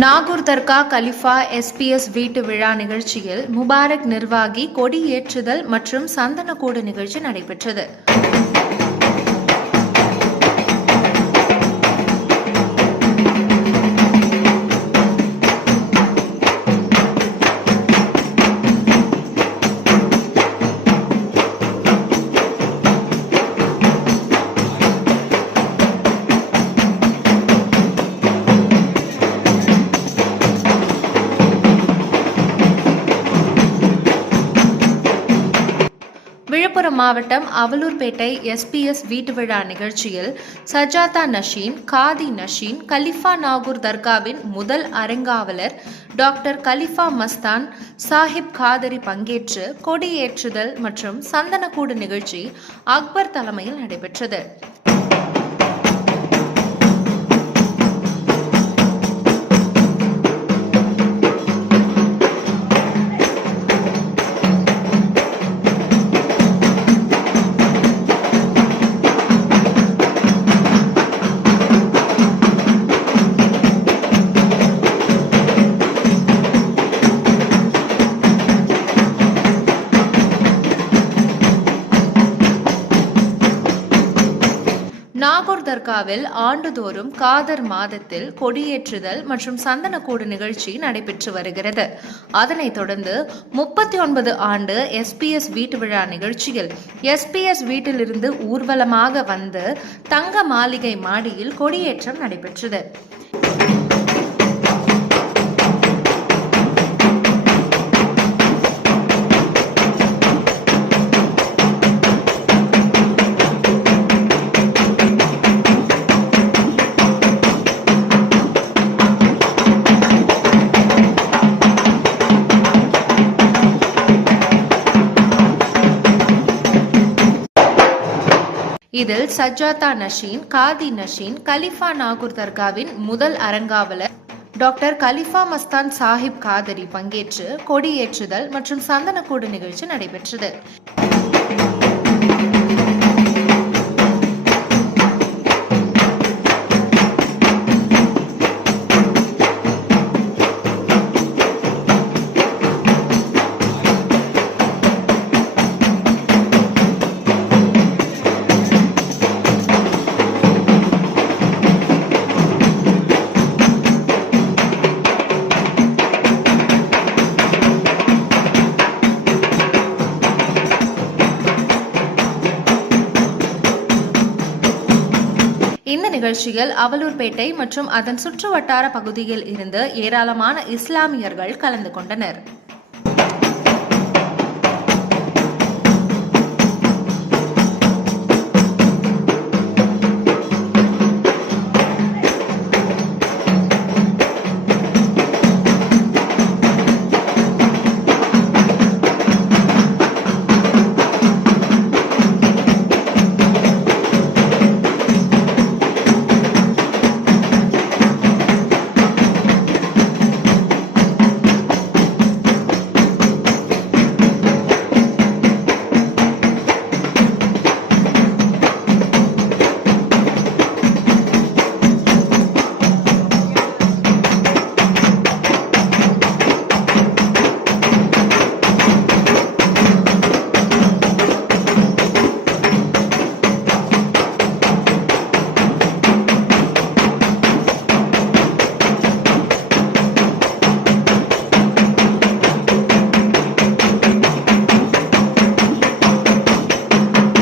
நாகூர் தர்கா Khalifa SBS வீட்டு விழா நிகழ்ச்சியில் முபாரக் நிர்வாகி கொடியேற்றுதல் மற்றும் மற்றும் சந்தனக்கூடு நிகழ்ச்சி நடைபெற்றது. விழுப்புரம் மாவட்டம் அவலூர்பேட்டை எஸ்பிஎஸ் வீட்டு விழா நிகழ்ச்சியில் சஜாதா நஷீன் காதி நஷீன் கலிஃபா நாகூர் தர்காவின் முதல் அரங்காவலர் டாக்டர் கலிஃபா மஸ்தான் சாஹிப் காதரி பங்கேற்று கொடியேற்றுதல் மற்றும் சந்தனக்கூடு நிகழ்ச்சி அக்பர் தலைமையில் நடைபெற்றது. நாகூர் தர்காவில் ஆண்டுதோறும் காதர் மாதத்தில் கொடியேற்றுதல் மற்றும் சந்தனக்கூடு நிகழ்ச்சி நடைபெற்று வருகிறது. அதனைத் தொடர்ந்து முப்பத்தி ஒன்பது ஆண்டு எஸ்பிஎஸ் வீட்டு விழா நிகழ்ச்சியில் எஸ்பிஎஸ் வீட்டிலிருந்து ஊர்வலமாக வந்து தங்க மாளிகை மாடியில் கொடியேற்றம் நடைபெற்றது. இதில் சஜாதா நஷீன் காதி நஷீன் கலிஃபா நாகூர் தர்காவின் முதல் அறங்காவலர் டாக்டர் கலிஃபா மஸ்தான் சாஹிப் காதரி பங்கேற்று கொடியேற்றுதல் மற்றும் சந்தனக்கூடு நிகழ்ச்சி நடைபெற்றது. இந்த நிகழ்ச்சியில் அவலூர்பேட்டை மற்றும் அதன் சுற்றுவட்டார பகுதியில் இருந்து ஏராளமான இஸ்லாமியர்கள் கலந்து கொண்டனர்.